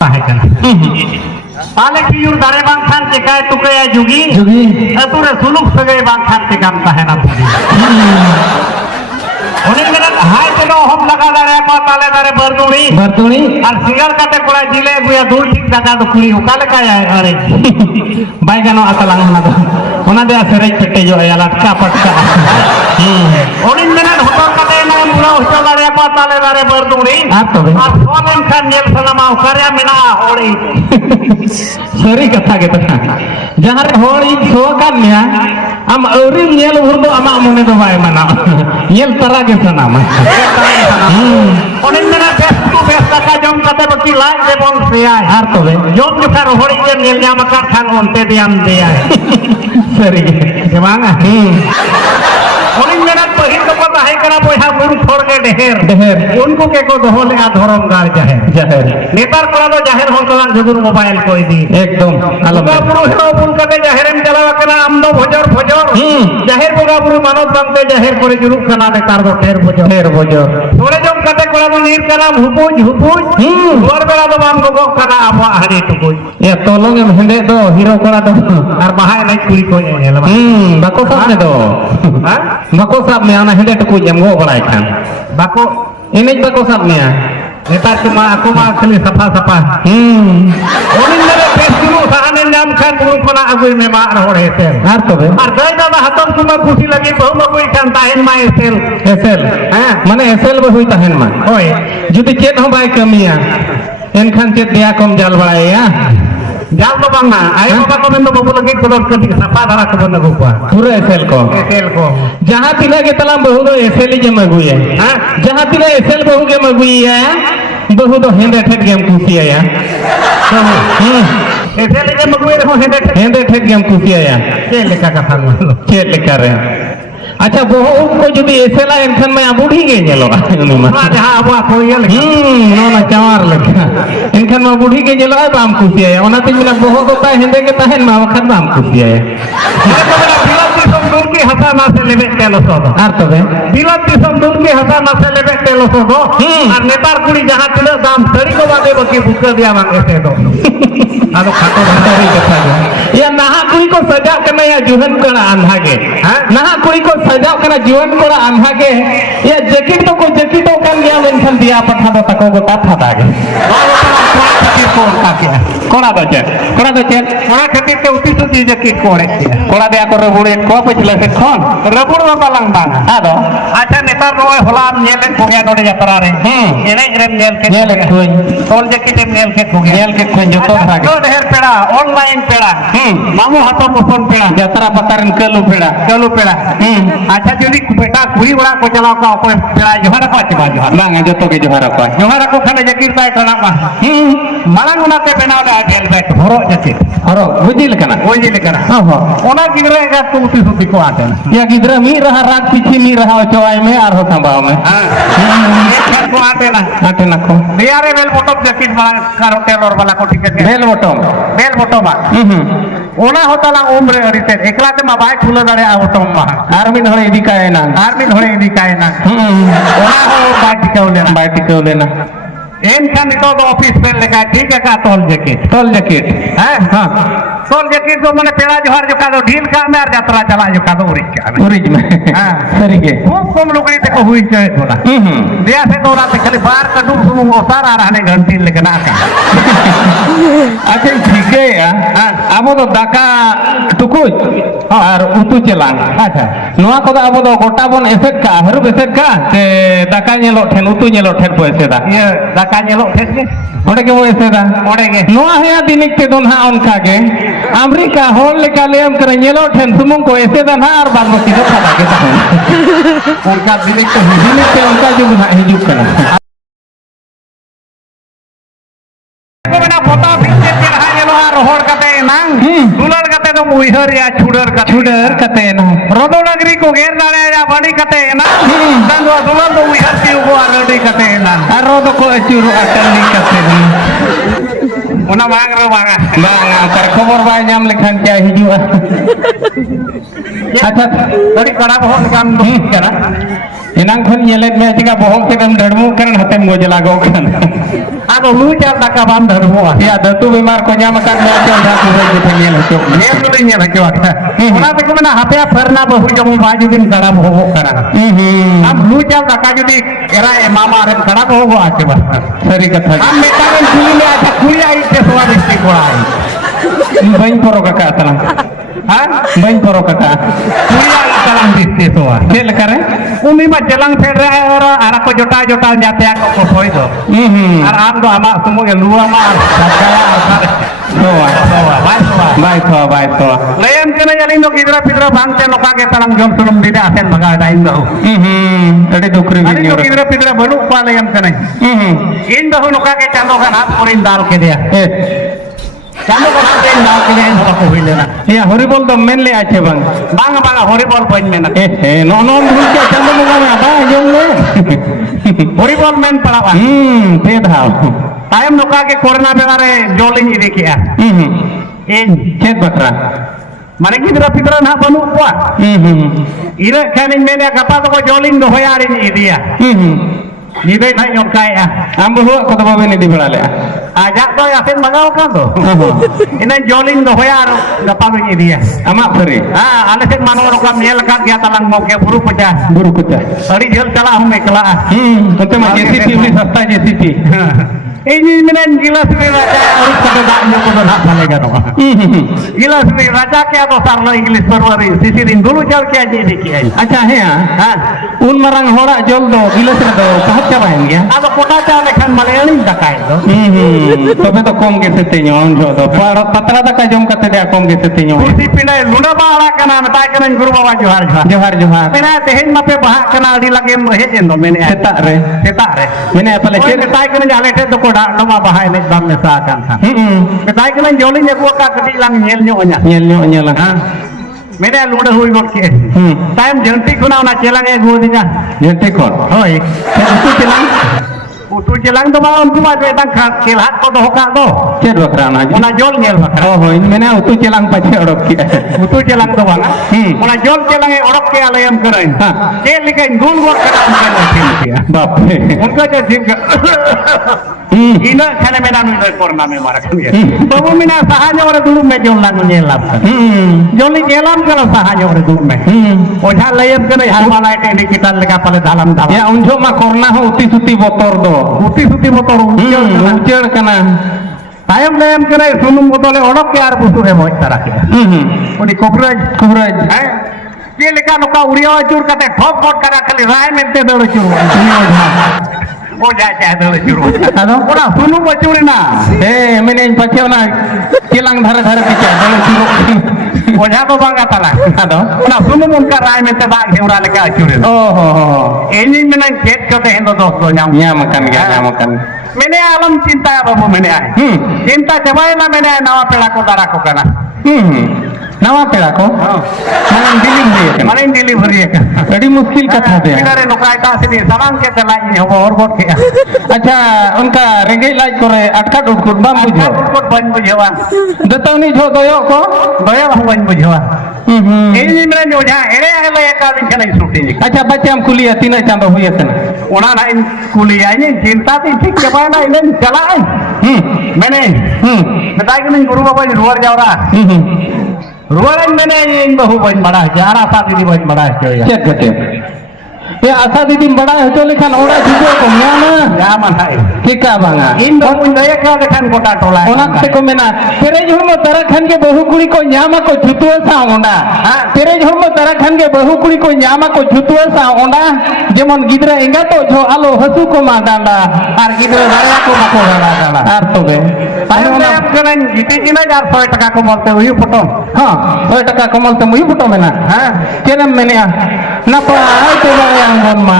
पाले की यूर दारे बांखान चिकाय तुकया जुगी जुगी अतुरे सुलुक सगay बांखान चिकाम ताहेना तुगी उन्हें मेरे हाय चलो हम लगा दारे को ताले दारे बरदुनी और सिंगल काटे कोड़ा जिले गुया दूर ठीक दादा तो कुली उकाले काया अरे बाई गानो अतलांग ना तो उन्हें दे असरे पेटे जो है लटका पटका उन्हें मेरे होटल काटे ना मुरा होटल दारे को ताले दारे बरदुनी आप तो सोलन खान जेल सलामा उकारिया मिना होड़ी सरी कथा के तो जहाँ होड़ी सो का निया am eurim nyel urdo ama amune do bay mana nyel tara ge sana ma onin mena bestu besta ka jom kate baki lai de bon siai har to be jom ju kar hori ge nyel nyama ka khan onte diam dia seri ge jemanga onin mena pahin ko pata hai kara boya buru thor ge deher unko ke ko dohole a dhorom gar jaher netar kora do jaher hon kalan jugur mobile koi di ekdom alam puru hero bun kate jaherem jalawa kana amdo bhojor जाहिर बोगा पुरु मानव बंते जाहिर करे जुरुक खाना ने तार दो ढेर बोजो थोड़े जम कते कोला दो नीर करा हुपुज गोर बेला दो बाम को खाना आबो हरी टुकुज या तोलोंग में हेंदे दो हीरो कोला दो और बाहाय नहीं कुली को हेलवा बाको साब ने दो हां बाको साब में आना हेंदे टुकुज हम गो बड़ाई खान बाको इनेज बाको साब में नेता के मा aku मा खाली सफा ओनिन मेरे पेस्टुनु साहने नाम खान बुरु कोना अगुई में मा रोड हेसेल हार तो बे और गय दादा हतम कुमा खुशी लगी बहु मगुई खान ताहेन मा एसेल हां माने एसेल बहुई ताहेन मा होय जुदी चेत हो बाय कमिया एनखान चेत दिया कम जाल बड़ाया जाल तो बांगा आए बाबा को में तो बाबू लगे को कटी सफा धारा को बन गो पूरा एसेल को जहां तिला के तलाम बहु दो एसेल ही जम गुई है हां जहां तिला एसेल बहु के मगुई है बहु तो हेंदे ठेट गेम खुशी आया एसेल के मगुई रहो हेंदे ठेट गेम खुशी आया के लेका का थाल के लेका रे अच्छा बहु को जुदी एसेला एनखन में बुढ़ी गे नेलो उनी मा जहां अबा को ये ना चावार लेका एनखन में बुढ़ी गे नेलो है बाम खुशी आया ओना ते मिला बहु को ता हेंदे के ताहेन मा वखत बाम खुशी आया की हसा ना से लेबे तेलो सो आर तबे बिलत दिसम दूध की हसा ना से लेबे तेलो सो और नेतार कुड़ी जहां तिलो दाम सड़ी को बादे बकी बुक दिया मांगे से दो आलो खातो भंडारी कथा या नहा कुड़ी को सजा करना या जीवन करा आंधा के नहा कुड़ी को सजा करना जीवन करा आंधा के या जैकेट तो को जैकेट तो कान गया मेंशन दिया पठा दो तको गोटा था के कोड़ा दो चेक कोड़ा खातिर के उती सुती जैकेट कोड़े कोड़ा दे को रबुड़े को पछले से खन रबुड़ बालांग बांग आदो अच्छा नेता रोय होलाम नेले कोया नोडे यात्रा रे एने रेम नेल के खोय तोल जैकेट नेल के खोगे नेल के खोय जतो भागे तो ढेर पेड़ा ऑनलाइन पेड़ा मामू हाथो मुसन पेड़ा यात्रा पतारन कलु पेड़ा अच्छा जदी बेटा कुड़ी बड़ा को चलाओ का कोई पेड़ा जोहर को चबा जोहर बांग जतो के जोहर को खाने जैकेट बाय खाना बा मालांग उना के बनाव ला गेल बैठ हरो जैकेट हरो बुझिल कना हां ओना गिरे का तू उती सुती को आते या गिद्रा मी रहा रात पीछे मी रहा चौआई में आर हो संभाव में एक खेल को आते ना को दियारे बेल बॉटम जैकेट वाला कारो टेलर वाला को ठीक है बेल बॉटम ओना होता ला उम्र अरिते एकला ते माबाय खुलो दारे आ बॉटम मा आर्मी धोळे इदी काय ना ओना हो बाय टिकाव लेना एन खान तो ऑफिस में लगा ठीक है का तोल जैकेट है हां तोल जैकेट तो माने पेड़ा जोहर जो का दो ढील का में यात्रा चला जो का दो उरिज में हां सरी के खूब कम लुगड़ी ते को हुई छे होला दिया से तो रात खाली बाहर कदू सुनु सारा रहने घंटी लेके ना का अच्छा ठीक है आबो तो दाका टुकुज और उतु चलान अच्छा नोआ को आबो तो गोटा बन एसेट का हरू एसेट का ते दाका नेलो ठेन उतु नेलो ठेन को एसेदा ये दाका नेलो ठेन के ओडे के वो एसेदा ओडे के नोआ है दिनिक के दोन हा उनका के अमेरिका होल लेका लेम करे नेलो ठेन सुमुंग को एसेदा ना और बाद में सीधा था के ता उनका दिनिक के उनका जो हिजुक करना को बना पोता पिक्चर के रहा नेलो आ रोहड़ कते नांग दुलड़ कते तो मुइहर या छुडर कते ना रोदो नगरी को घेर दाड़े या बड़ी कते ना दंदो दुलड़ तो मुइहर की को आरडी कते ना और रोदो को चुरु अटली कते ना ओना मांग कर खबर बाय नाम लेखन क्या हिजुआ अच्छा बड़ी कड़ा बहुत काम करा एनांग खन येलेत में चिका बोहक केदम धड़मु करन हतेम गोजला गो खन आदो लू चार दाका बाम धरबो या दतु बीमार को ᱧᱟᱢ ᱟᱠᱟᱫ ᱢᱮ ᱪᱮ ᱚᱱᱟ ᱠᱚ ᱨᱮ ᱡᱮ ᱧᱮᱞ ᱦᱚᱪᱚ ᱧᱮᱞ ᱫᱚ ᱧᱮᱞ ᱦᱚᱪᱚ ᱚᱱᱟ ᱛᱮᱠᱚ ᱢᱮᱱᱟ ᱦᱟᱯᱮ ᱯᱷᱮᱨᱱᱟ ᱵᱟᱹᱦᱩ ᱡᱚᱢ ᱵᱟ ᱡᱩᱫᱤᱢ ᱠᱟᱲᱟ ᱵᱚᱦᱚᱜ ᱠᱟᱱᱟ ᱟᱢ ᱞᱩ ᱪᱟᱞ ᱫᱟᱠᱟ ᱡᱩᱫᱤ एरा मामा रे कड़ा बहू आके बस सरी कथा हम बेटा में कुली में अच्छा कुली आई के सवा रिश्ते कोड़ा आई बइन परो काका तला हां बइन परो काका कुली आई तलांग रिश्ते सवा चेल करे उनी में चलंग फेर रे आरा को जोटा जोटा जाते को सोई दो और आम दो आमा सुमो के लुआ मा गया बाय तो लेम के जली नो गिदरा पिदरा भांगते नोका के तलांग जम सुरम दिदे आसेन भगा दाइन दो अड़ी दुखरी अड़ी नो गिदरा पिदरा बनु पा लेम के नहीं इन दो नोका के चांदो का हाथ कोरिन दाल के दिया चांदो का हाथ इन दाल के दिया इन को हुई लेना या हरि बोल तो मेन ले आछे बांग बांग बांग हरि बोल पइन में ना नो नो भूल के चांदो मुगा में आबा जम ले हरि बोल मेन पड़ावा ते धाव टाइम नोका के कोरोना बेमारे जोलिंग इदी किया इन चेत बकरा माने गिदरा पिदरा ना बनु को इरे खानिन मेने गपा तो जोलिंग दो होयारिन इदिया निदे थाई नोकाया आम बहु को तो बाबे निदि बड़ा ले आजा तो यासेन मगाव का तो इन जोलिंग दो होयार गपा में इदिया अमा फरे हां आले से मानो नोका मेल का गया तलंग मोके बुरु कुचा अड़ी झल चला हम एकला तो मा जेसीपी में सस्ता JCB ini menen gilas ni raja harus pada dak nyoko dah salega no gilas ni raja ke atau sarlo English perwari sisirin dulu jauh ke aja ini kiai अच्छा है हां उन मरंग होड़ा जल दो गिलस रे दो कहा चाबाइन गया ado kota cha lekhan malayali dakai do तबे तो कम के सेते ñon जो दो पतरा दका जम कते दे कम के सेते ñon kursi pinai luna bala kana metai kana guru bawa johar johar pina tehin mape bahak kana adi lagi hejen do mene setak re mene apa le metai kana jale te do koda nama bahai ne dam mesa kan metai kana joli ne ko ka kati lang nyel nyo lang मेरे लुड़ा हुई गोट के time जंती खुना ना चलांगे गोदिना जंती कोन होय उतु चलांग तो मा उनको मा बेटा खेल हाथ को धोका दो चेर बकरा ना ओना जोल नेल बकरा ओ होय मैंने उतु चलांग पछे ओडक के उतु चलांग तो बांगा ओना जोल चलांग ओडक के आले हम करइन के लिखन गुल गोर करा उनके बाप रे उनका जो जीव ina khane mena nu doi korna me mara kamiya babu mina sahanyo ore dulu me jol lagu nyelap joli nyelam kala sahanyo ore dulu me oja layem kana harmala ete ni kita leka pale dalam ya unjo ma korna ho uti suti motor do uti motor ujar kana tayam layem kana sunum botole odok ke ar busu re moy tarake uni coverage ye leka noka uriya chur kate thop bot kara khali rai mente do chur ओ जा दो चुरो अदो ओना सुनु बचुरी ना ए मैंने पछे ना केलांग धरे पिचा दो चुरो ओझा तो बांगा तला अदो ओना सुनु मुनका राय में ते बा घेवरा लेका चुरे ओ हो एनी में खेत कते हेंदो दोस्त दो ᱧᱟᱢ kan मैंने आलम चिंता है बाबू मैंने आए चिंता चबाए ना मैंने नवा पेड़ा को दारा को करना नवा पेड़ा को माने डिलीवरी है बड़ी मुश्किल कथा दे अरे नौकराइता से सामान के तलाई हो और बहुत के अच्छा उनका रेंगे लाइक करे अटका उटकुट बम बुझो उटकुट बन बुझवा दतौनी झो दयो को दया बन बुझवा एनी में जो जा एरे आले एका दिन नहीं छुट्टी अच्छा बच्चे हम कुलिया तीन चांदो हुई है ओना ना इन कुलिया ने चिंता थी ठीक के पाना इन चला मैंने बताया कि गुरु बाबा जी रोड जावरा रोड मैंने इन बहु बन बड़ा है आरा सा दीदी बन बड़ा है चेक गते ये आशा दीदी बड़ा है तो लेकिन ओड़ा जुजो को या मनाई ठीक है बांगा इन बहु दया का देखन कोटा टोला ओना से को मेना तेरे झुम तारा खान के बहु कुड़ी को न्यामा को जुतुआ सा ओंडा तेरे झुम तारा खान के बहु कुड़ी को न्यामा को जुतुआ सा ओंडा जेमन गिदरा एंगा तो जो आलो हसु को मा डांडा आर गिदरा दाया को माको डांडा आर तबे तायम नाम कनन जीती जिना 100 टका को बोलते हुई फोटो हां 100 टका को बोलते मुई फोटो मेना हां केनम मेने नपा तो अंगन मा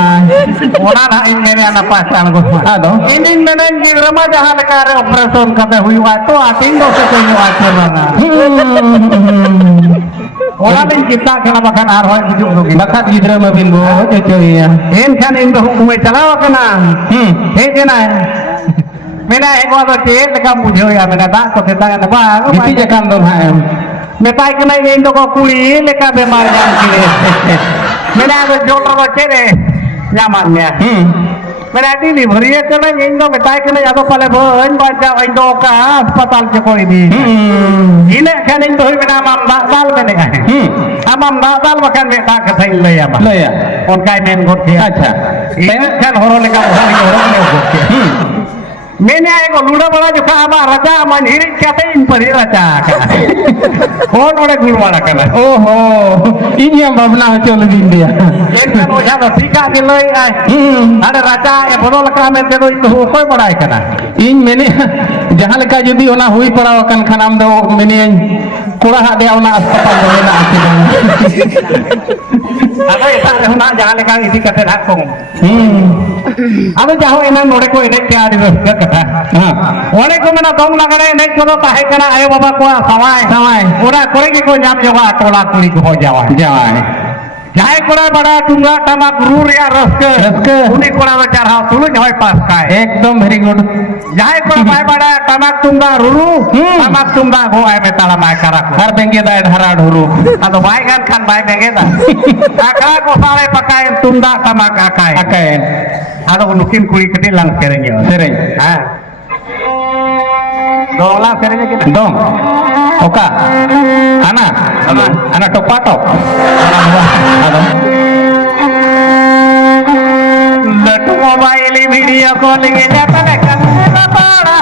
ओना ना इन मेने नपा अंगन मा आदो इन मेने गिदरा मा जहां लगा रे ऑपरेशन करते हुई वा तो आतिन दो से कोई आचरना ओला दिन कितना खाना बखान आर होय बुझु लोग बखत गिदरा में बिन गो जे चोइया एन खान इन बहु कुमे चलाओ कना हे जेना मेना एक बार के लगा बुझो या मेना दा को देता ना बा इति जकान दो है मेताई के नहीं इन को कुली लेका बीमार जान के मेना जो जोल रो चेरे ᱧᱟᱢᱟᱜ ᱢᱮᱱᱟ ᱟᱹᱰᱤ ᱵᱷᱟᱹᱨᱤᱭᱟᱹ ᱠᱟᱹᱱᱟᱹᱧ ᱤᱧ ᱫᱚ ᱢᱮᱛᱟᱭ ᱠᱟᱹᱱᱟᱹᱧ ᱟᱫᱚ ᱯᱟᱞᱮ ᱵᱟᱹᱧ ᱵᱟᱧᱪᱟᱣ ᱤᱧ ᱫᱚ ᱚᱠᱟ ᱦᱟᱥᱯᱟᱛᱟᱞ ᱪᱚᱠᱚ ᱤᱫᱤ ᱤᱱᱟᱹᱜ ᱠᱷᱟᱱ ᱤᱧ ᱫᱚ ᱢᱮᱱᱟ ᱟᱢᱟᱢ ᱫᱟᱜ ᱫᱟᱞ ᱢᱮᱱᱮᱜᱼᱟ ᱟᱢᱟᱢ ᱫᱟᱜ ᱫᱟᱞ ᱵᱟᱠᱷᱟᱱ ᱢᱤᱫᱴᱟᱝ ᱠᱟᱛᱷᱟᱧ ᱞᱟᱹᱭᱟᱢᱟ ᱚᱱᱠᱟᱭ ᱢᱮᱱ ᱜᱚᱫ ᱠᱮᱜᱼᱟ ᱟᱪᱪᱷᱟ ᱤᱱᱟᱹᱜ ᱠᱷᱟᱱ ᱦᱚᱨᱚ ᱞᱮᱠᱟ ᱦᱚᱨᱚ ᱜᱚᱫ ᱠᱮᱜᱼᱟ ᱢᱮᱱᱮ ᱟᱭᱜᱚ ᱞᱩᱲᱟᱹ ᱵᱟᱲᱟ ᱡᱚᱠᱷᱟ ᱟᱢᱟᱜ ᱨᱟᱡᱟ ᱟᱢᱟᱧ ᱦᱤᱲᱤᱡ ᱠᱟᱛᱮ ᱤᱧ ᱯᱟᱹᱨᱤ ᱨᱟᱪᱟ ᱟᱠᱟᱜᱼᱟ ᱦᱚᱲ ᱚᱸᱰᱮ ᱜᱩᱲ ᱵᱟᱲᱟ ᱠᱟᱱᱟ ओहो ᱤᱧ ᱦᱚᱸ ᱵᱷᱟᱵᱱᱟ ᱦᱚᱪᱚ ᱞᱮᱫᱤᱧ ᱜᱮᱭᱟ ᱮᱱᱠᱷᱟᱱ ᱚᱡᱷᱟ ᱫᱚ ᱴᱷᱤᱠᱟᱜ ᱜᱮ ᱞᱟᱹᱭᱮᱜᱼᱟᱭ ᱟᱨ ᱨᱟᱡᱟ ᱮ ᱵᱚᱫᱚᱞ ᱟᱠᱟᱜᱼᱟ ᱢᱮᱱᱛᱮ ᱫᱚ ᱤᱧ ᱫᱚ ᱚᱠᱚᱭ ᱵᱟᱲᱟᱭ ᱠᱟᱱᱟ ᱤᱧ ᱢᱮᱱᱮᱜᱼᱟ ᱡᱟᱦᱟᱸ ᱞᱮᱠᱟ ᱡᱩᱫᱤ ᱚᱱᱟ ᱦᱩᱭ ᱯᱟᱲᱟᱣ ᱟᱠᱟᱱ ᱠᱷᱟᱱ ᱟᱢ ᱫᱚ ᱢᱮᱱᱮᱧ ᱠᱚᱲᱟ ᱦᱟᱜ ᱫᱮᱭᱟ ᱚᱱᱟ ᱦᱟᱥᱯᱟᱛᱟᱞ ᱫᱚ ᱢᱮᱱᱟᱜᱼᱟ ᱥᱮ ᱵᱟᱝ ᱟᱫᱚ ᱮᱴᱟᱜ ᱨᱮᱦᱚᱸ ᱱᱟᱜ ᱡᱟᱦᱟᱸ ᱞᱮᱠᱟ ᱤᱫᱤ ᱠᱟᱛᱮ ᱦᱟᱸᱜ ᱠᱚ ᱟᱫᱚ ᱡᱟᱦᱳ ᱮᱱᱟᱝ ᱱᱚᱰᱮ ᱠᱚ ᱮᱱᱮᱡ ᱠᱮᱜᱼᱟ ᱟᱹᱰᱤ ᱨᱟᱹᱥᱠᱟᱹ ᱠᱟᱛᱷᱟ ᱚᱸᱰᱮ ᱠᱚ ᱢᱮᱱᱟ ᱫᱚᱝ ᱞᱟᱜᱽᱲᱮ ᱮᱱᱮᱡ ᱠᱚᱫᱚ ᱛᱟᱦᱮᱸ ᱠᱟᱱᱟ ᱟᱭᱳ ᱵᱟᱵᱟ ᱠᱚᱣᱟᱜ ᱥᱟᱶᱟᱭ ᱚᱱᱟ ᱠᱚᱨᱮ ᱜᱮᱠᱚ ᱧᱟᱢ ᱡᱚᱜᱟ ᱴᱚᱞᱟ ᱠᱩᱲᱤ ᱠᱚᱦᱚᱸ ᱡᱟᱶᱟᱭ ᱡᱟᱦᱟᱸᱭ ᱠᱚᱲᱟᱭ ᱵᱟᱲᱟᱭᱟ ᱛᱩᱢᱫᱟᱜ ᱴᱟᱢᱟᱠ ᱨᱩ ᱨᱮᱭᱟᱜ ᱨᱟᱹᱥᱠᱟᱹ ᱩᱱᱤ ᱠᱚᱲᱟ ᱫᱚ ᱪᱟᱨᱦᱟᱣ ᱛᱩᱞᱩᱡ ᱦᱚᱭ ᱯᱟᱥ ᱠᱟᱭ एकदम वेरी गुड ᱡᱟᱦᱟᱸᱭ ᱠᱚᱲᱟ ᱵᱟᱭ ᱵᱟᱲᱟᱭᱟ ᱴᱟᱢᱟᱠ ᱛᱩᱢᱫᱟᱜ ᱨᱩᱨᱩ ᱴᱟᱢᱟक ᱛᱩᱢᱫᱟᱜ ᱜᱚᱜᱼᱟᱭ ᱢᱮᱛᱟᱲᱟᱢᱟᱭ ᱠᱟᱨᱟ ᱠᱚ हर बेंगे दाय ढारा ढोरू ᱟᱫᱚ ᱵᱟᱭ ᱜᱟᱱ ᱠᱷᱟᱱ ᱵᱟᱭ ᱵᱮᱸᱜᱮᱫᱟ ᱟᱠᱷᱲᱟ ᱜᱚᱥᱟᱲᱮ ᱯᱟᱠᱟᱭ ᱛᱩᱢᱫᱟᱜ ᱴᱟᱢᱟᱠ ᱟᱠᱟᱭ अकेन ᱟᱫᱚ ᱱᱩᱠᱤᱱ ᱠᱩᱲᱤ ᱠᱟᱹᱴᱤᱡ ᱞᱟᱝ ᱥᱮᱨᱮᱧᱚᱜᱼᱟ सेरेñ ᱦᱮᱸ ᱫᱚᱝ ᱞᱟᱝ ᱥᱮᱨᱮᱧ ᱠᱮᱫᱟ dong oka ana topatok adom लटू मोबाइल वीडियो कॉलिंग ने पले कर पाड़ा